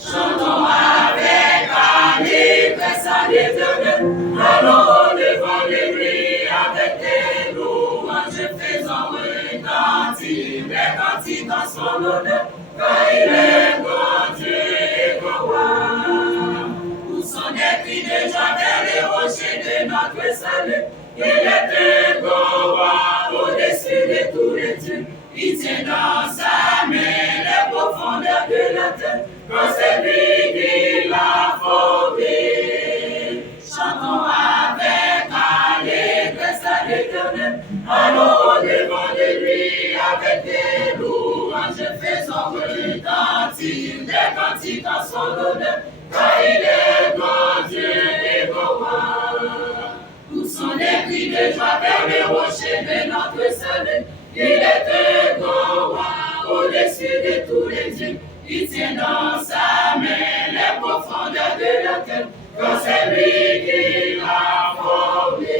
Chantons avec allégresse à l'Éternel, allons devant lui avec des louanges, faisant retentir les cantiques en son honneur, car il est grand Dieu et grand roi. Poussons des cris de joie vers les rochers de notre salut, il est un grand roi au-dessus de tous les dieux. Il tient dans sa main les profondeurs de la terre, quand c'est lui qui l'a formé. Chantons avec allégresse à l'Éternel, allons au-devant de lui avec des louanges, faisons retentir des cantiques en son honneur, car il est grand Dieu et grand roi. Poussons des cris de joie vers les rochers de notre salut, il est un grand roi au-dessus de tous les dieux. Il tient dans sa main les profondeurs de la terre, quand c'est lui qui l'a formé.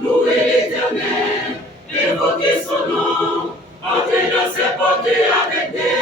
Louez l'Éternel, invoquez son nom, entrez dans ses portes avec des